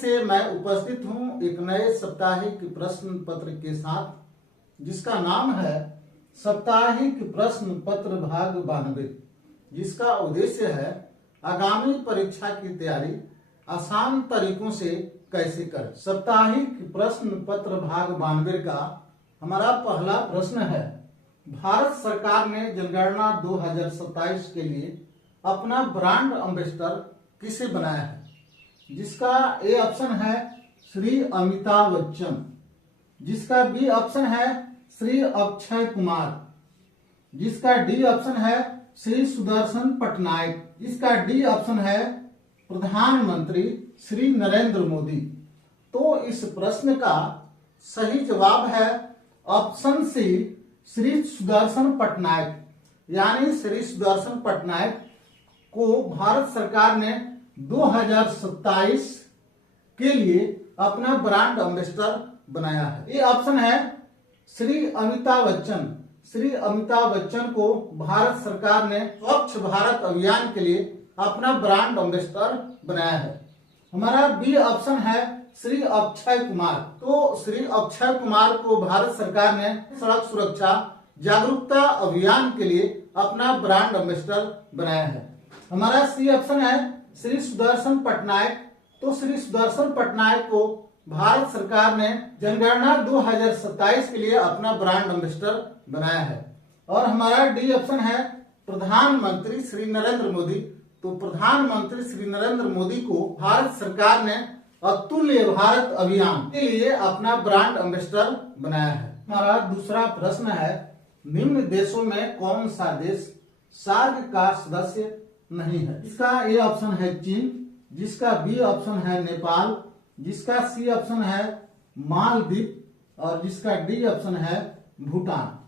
से मैं उपस्थित हूं एक नए साप्ताहिक प्रश्न पत्र के साथ, जिसका नाम है साप्ताहिक प्रश्न पत्र भाग 92, जिसका उद्देश्य है आगामी परीक्षा की तैयारी आसान तरीकों से कैसे करें। साप्ताहिक प्रश्न पत्र भाग 92 का हमारा पहला प्रश्न है, भारत सरकार ने जनगणना 2027 के लिए अपना ब्रांड एम्बेसडर किसे बनाया है। जिसका ए ऑप्शन है श्री अमिताभ बच्चन, जिसका बी ऑप्शन है श्री अक्षय कुमार, जिसका डी ऑप्शन है श्री सुदर्शन पटनायक, जिसका डी ऑप्शन है प्रधानमंत्री श्री नरेंद्र मोदी। तो इस प्रश्न का सही जवाब है ऑप्शन सी श्री सुदर्शन पटनायक, यानी श्री सुदर्शन पटनायक को भारत सरकार ने 2027 के लिए अपना ब्रांड एम्बेसडर बनाया है। ये ऑप्शन है श्री अमिताभ बच्चन। श्री अमिताभ बच्चन को भारत सरकार ने स्वच्छ भारत अभियान के लिए अपना ब्रांड एम्बेसडर बनाया है। हमारा बी ऑप्शन है श्री अक्षय कुमार। तो श्री अक्षय कुमार को भारत सरकार ने सड़क सुरक्षा जागरूकता अभियान के लिए अपना ब्रांड एम्बेसडर बनाया है। हमारा सी ऑप्शन है श्री सुदर्शन पटनायक। तो श्री सुदर्शन पटनायक को भारत सरकार ने जनगणना 2027 के लिए अपना ब्रांड एम्बेसडर बनाया है। और हमारा डी ऑप्शन है प्रधानमंत्री श्री नरेंद्र मोदी। तो प्रधानमंत्री श्री नरेंद्र मोदी को भारत सरकार ने अतुल्य भारत अभियान के लिए अपना ब्रांड एम्बेसडर बनाया है। हमारा दूसरा प्रश्न है, निम्न देशों में कौन सा देश सार्क का सदस्य नहीं है। इसका ए ऑप्शन है चीन, जिसका बी ऑप्शन है नेपाल, जिसका सी ऑप्शन है मालदीव और जिसका डी ऑप्शन है भूटान।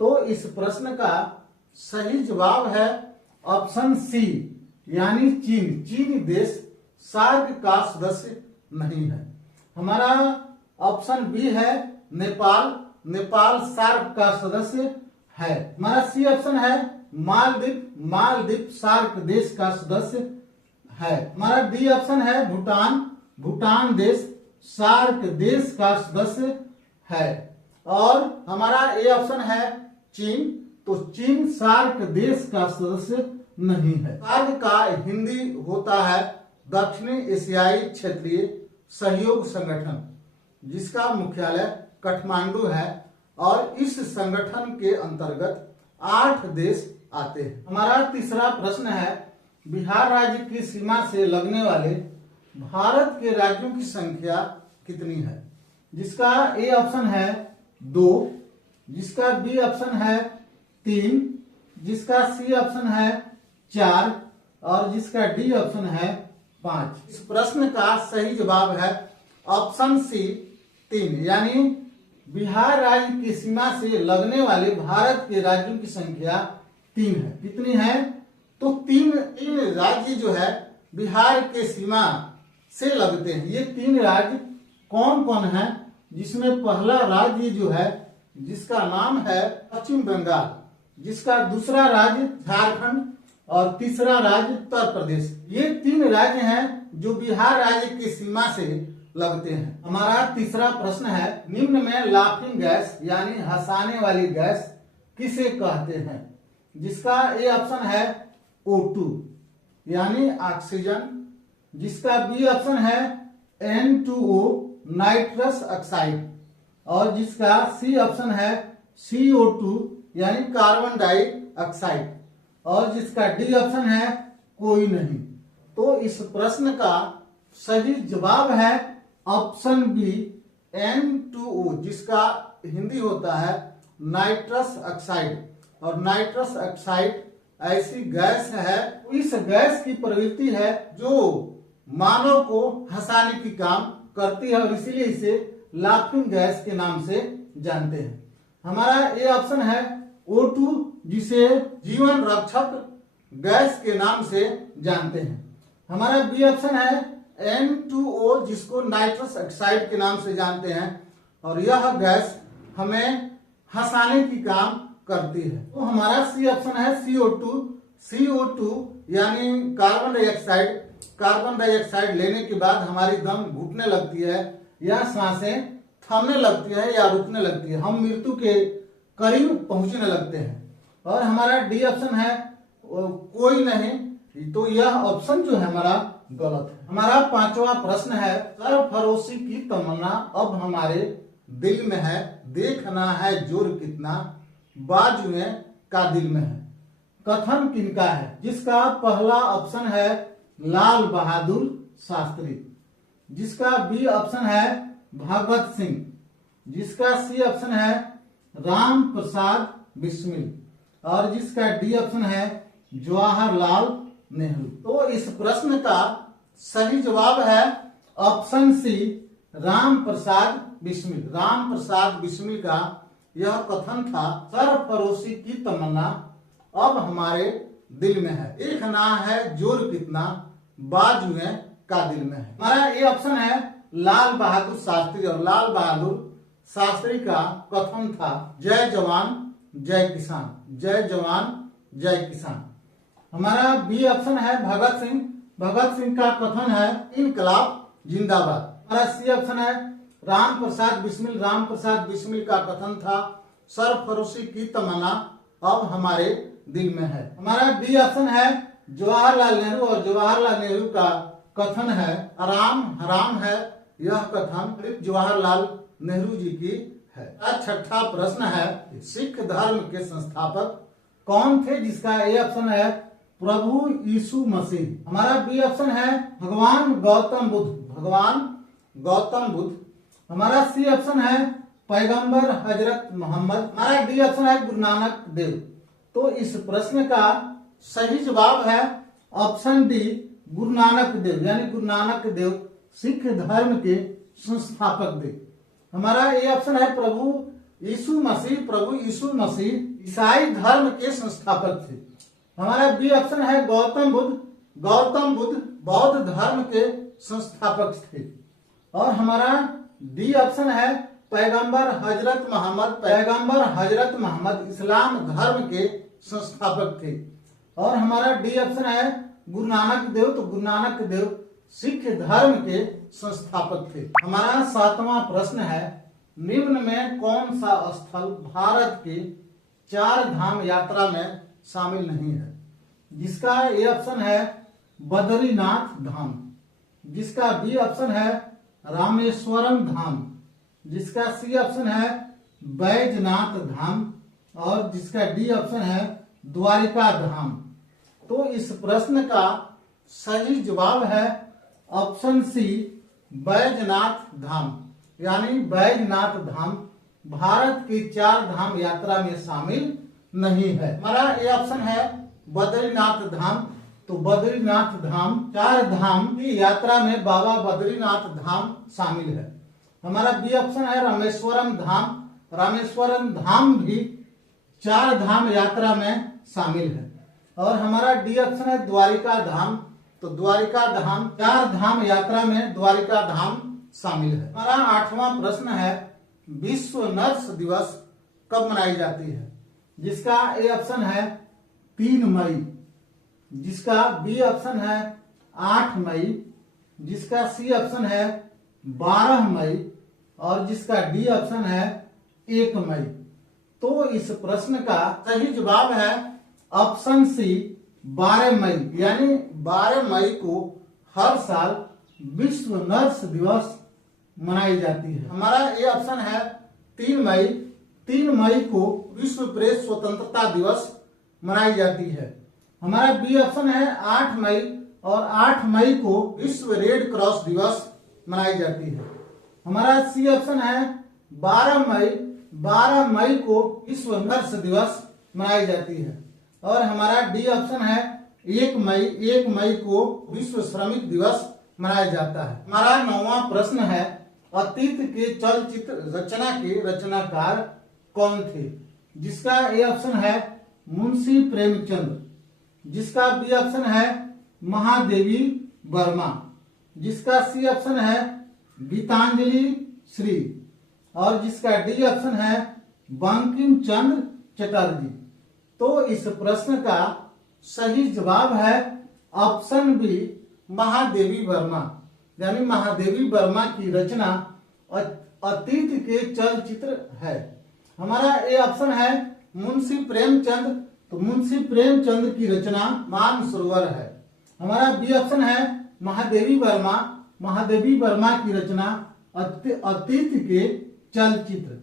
तो इस प्रश्न का सही जवाब है ऑप्शन सी, यानी चीन। चीन देश सार्क का सदस्य नहीं है। हमारा ऑप्शन बी है नेपाल। नेपाल सार्क का सदस्य है। हमारा सी ऑप्शन है मालदीव। मालदीव सार्क देश का सदस्य है। हमारा डी ऑप्शन है भूटान। भूटान देश सार्क देश का सदस्य है। और हमारा ए ऑप्शन है चीन। तो चीन सार्क देश का सदस्य नहीं है। सार्क का हिंदी होता है दक्षिणी एशियाई क्षेत्रीय सहयोग संगठन, जिसका मुख्यालय काठमांडू है। और इस संगठन के अंतर्गत 8 देश आते हैं। हमारा तीसरा प्रश्न है, बिहार राज्य की सीमा से लगने वाले भारत के राज्यों की संख्या कितनी है। जिसका ए ऑप्शन है 2, जिसका बी ऑप्शन है 3, जिसका सी ऑप्शन है 4 और जिसका डी ऑप्शन है 5। इस प्रश्न का सही जवाब है ऑप्शन सी 3, यानी बिहार राज्य की सीमा से लगने वाले भारत के राज्यों की संख्या 3 है। कितनी है? तो तीन राज्य जो है बिहार के सीमा से लगते हैं। ये 3 राज्य कौन कौन है? जिसमें पहला राज्य जो है जिसका नाम है पश्चिम बंगाल, जिसका दूसरा राज्य झारखंड और तीसरा राज्य उत्तर प्रदेश। ये 3 राज्य हैं जो बिहार राज्य की सीमा से लगते हैं। हमारा तीसरा प्रश्न है, निम्न में लाफिंग गैस यानी हंसाने वाली गैस किसे कहते हैं। जिसका ए ऑप्शन है O2 यानी ऑक्सीजन, जिसका बी ऑप्शन है N2O नाइट्रस ऑक्साइड और जिसका सी ऑप्शन है CO2 यानी कार्बन डाइऑक्साइड और जिसका डी ऑप्शन है कोई नहीं। तो इस प्रश्न का सही जवाब है ऑप्शन बी N2O, जिसका हिंदी होता है नाइट्रस ऑक्साइड। और नाइट्रस ऑक्साइड ऐसी गैस है, इस गैस की प्रवृत्ति है जो मानव को हंसाने की काम करती है और इसीलिए इसे लाफिंग गैस के नाम से जानते हैं। हमारा ए ऑप्शन है O2, जिसे जीवन रक्षक गैस के नाम से जानते हैं। हमारा बी ऑप्शन है N2O, जिसको नाइट्रस ऑक्साइड के नाम से जानते हैं और यह गैस हमें हंसाने की काम करती है। तो हमारा सी ऑप्शन है CO2 यानी कार्बन डाइऑक्साइड कार्बन डाइऑक्साइड लेने के बाद हमारी दम घुटने लगती है या सांसें थमने लगती है या रुकने लगती है, हम मृत्यु के करीब पहुंचने लगते हैं। और हमारा डी ऑप्शन है कोई नहीं, तो यह ऑप्शन जो है हमारा गलत है। हमारा पांचवा प्रश्न है, सरफरोशी की तमन्ना अब हमारे दिल में है, देखना है जोर कितना बाजुए का दिल में है। कथन किनका है? जिसका पहला ऑप्शन है लाल बहादुर शास्त्री, जिसका बी ऑप्शन है भगत सिंह, जिसका सी ऑप्शन है राम प्रसाद बिस्मिल और जिसका डी ऑप्शन है जवाहरलाल नेहरू। तो इस प्रश्न का सही जवाब है ऑप्शन सी राम प्रसाद बिस्मिल। राम प्रसाद बिस्मिल का यह कथन था, सरफरोशी की तमन्ना अब हमारे दिल में है, देखना है जोर कितना बाजुए का दिल में है। हमारा ये ऑप्शन है लाल बहादुर शास्त्री और लाल बहादुर शास्त्री का कथन था, जय जवान जय किसान, जय जवान जय किसान। हमारा बी ऑप्शन है भगत सिंह। भगत सिंह का कथन है इनकलाब जिंदाबाद। हमारा सी ऑप्शन है राम प्रसाद बिस्मिल। राम प्रसाद बिस्मिल का कथन था, सरफरोशी की तमन्ना अब हमारे दिल में है। हमारा डी ऑप्शन है जवाहरलाल नेहरू और जवाहरलाल नेहरू का कथन है आराम हराम है। यह कथन जवाहरलाल नेहरू जी की है। छठा प्रश्न है, सिख धर्म के संस्थापक कौन थे? जिसका ए ऑप्शन है प्रभु यीशु मसीह। हमारा बी ऑप्शन है भगवान गौतम बुद्ध, भगवान गौतम बुद्ध। हमारा सी ऑप्शन है पैगंबर हजरत मोहम्मद। हमारा डी ऑप्शन है गुरु नानक देव। तो इस प्रश्न का सही जवाब है ऑप्शन डी गुरु नानक देव, यानी गुरु नानक देव सिख धर्म के संस्थापक थे। हमारा ये ऑप्शन है प्रभु यीशु मसीह। प्रभु यीशु मसीह ईसाई धर्म के संस्थापक थे। हमारा बी ऑप्शन है गौतम बुद्ध। गौतम बुद्ध बौद्ध धर्म के संस्थापक थे। और हमारा डी ऑप्शन है पैगंबर हजरत मोहम्मद। पैगंबर हजरत मोहम्मद इस्लाम धर्म के संस्थापक थे। और हमारा डी ऑप्शन है गुरु नानक देव। तो गुरु नानक देव सिख धर्म के संस्थापक थे। हमारा सातवां प्रश्न है, निम्न में कौन सा स्थल भारत के 4 धाम यात्रा में शामिल नहीं है? जिसका ए ऑप्शन है बद्रीनाथ धाम, जिसका बी ऑप्शन है रामेश्वरम धाम, जिसका सी ऑप्शन है बैजनाथ धाम और जिसका डी ऑप्शन है द्वारिका धाम। तो इस प्रश्न का सही जवाब है ऑप्शन सी बैजनाथ धाम, यानी बैजनाथ धाम भारत की 4 धाम यात्रा में शामिल नहीं है। हमारा ये ऑप्शन है बद्रीनाथ धाम। तो बद्रीनाथ धाम 4 धाम की यात्रा में बाबा बद्रीनाथ धाम शामिल है। हमारा बी ऑप्शन है रामेश्वरम धाम। रामेश्वरम धाम भी 4 धाम यात्रा में शामिल है। और हमारा डी ऑप्शन है द्वारिका धाम। तो द्वारिका धाम 4 धाम यात्रा में द्वारिका धाम शामिल है। हमारा 8वां प्रश्न है, विश्व नर्स दिवस कब मनाई जाती है? जिसका ए ऑप्शन है 3 मई, जिसका बी ऑप्शन है 8 मई, जिसका सी ऑप्शन है 12 मई और जिसका डी ऑप्शन है 1 मई। तो इस प्रश्न का सही जवाब है ऑप्शन सी 12 मई, यानी 12 मई को हर साल विश्व नर्स दिवस मनाई जाती है। हमारा ये ऑप्शन है 3 मई। 3 मई को विश्व प्रेस स्वतंत्रता दिवस मनाई जाती है। हमारा बी ऑप्शन है 8 मई और 8 मई को विश्व रेड क्रॉस दिवस मनाई जाती है। हमारा सी ऑप्शन है 12 मई। 12 मई को विश्व नर्स दिवस मनाई जाती है। और हमारा डी ऑप्शन है 1 मई। 1 मई को विश्व श्रमिक दिवस मनाया जाता है। हमारा 9वां प्रश्न है, अतीत के चलचित्र रचना के रचनाकार कौन थे? जिसका ए ऑप्शन है मुंशी प्रेमचंद, जिसका बी ऑप्शन है महादेवी वर्मा, जिसका सी ऑप्शन है गीतांजलि श्री और जिसका डी ऑप्शन है बंकिम चंद्र चटर्जी। तो इस प्रश्न का सही जवाब है ऑप्शन बी महादेवी वर्मा, यानी महादेवी वर्मा की रचना अतीत के चलचित्र है। हमारा ए ऑप्शन है मुंशी प्रेमचंद, तो मुंशी प्रेमचंद की रचना मानसरोवर है। हमारा बी ऑप्शन है महादेवी वर्मा, महादेवी वर्मा की रचना अतीत के चलचित्र।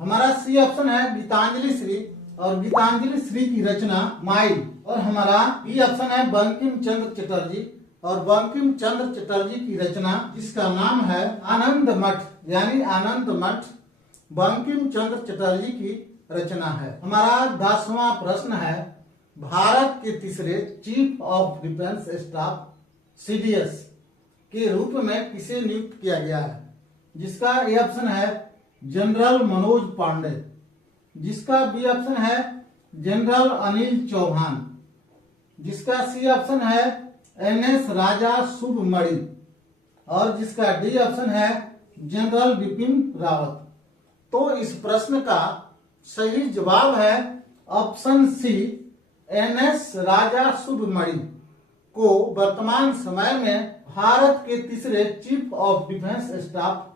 हमारा सी ऑप्शन है गीतांजलि श्री, और गीतांजलि श्री की रचना माई। और हमारा बी ऑप्शन है बंकिम चंद्र चटर्जी, और बंकिम चंद्र चटर्जी की रचना जिसका नाम है आनंद मठ, यानी आनंद मठ बंकिम चंद्र चटर्जी की रचना है। हमारा 10वां प्रश्न है भारत के तीसरे chief of defence staff CDS के रूप में किसे नियुक्त किया गया है, जिसका ए ऑप्शन है जनरल मनोज पांडे, जिसका बी ऑप्शन है जनरल अनिल चौहान, जिसका सी ऑप्शन है एनएस राजा शुभमणि, और जिसका डी ऑप्शन है जनरल बिपिन रावत। तो इस प्रश्न का सही जवाब है ऑप्शन सी, एनएस राजा शुभमणि को वर्तमान समय में भारत के तीसरे चीफ ऑफ डिफेंस स्टाफ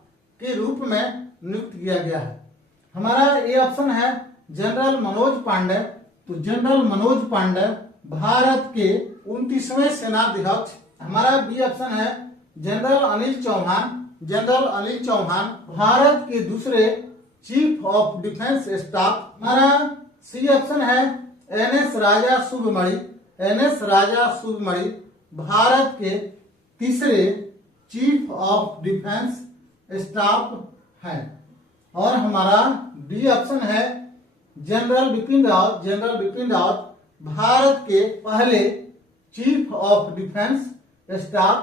के रूप में नियुक्त किया गया है। हमारा ए ऑप्शन है जनरल मनोज पांडे, तो जनरल मनोज पांडे भारत के 29वें सेनाध्यक्ष। हमारा बी ऑप्शन है जनरल अनिल चौहान, जनरल अनिल चौहान भारत के दूसरे चीफ ऑफ डिफेंस स्टाफ। हमारा सी ऑप्शन है एनएस राजा शुभमणि, एनएस राजा शुभमणि भारत के तीसरे चीफ ऑफ डिफेंस स्टाफ है। और हमारा डी ऑप्शन है जनरल बिपिन रावत, जनरल बिपिन रावत भारत के पहले चीफ ऑफ डिफेंस स्टाफ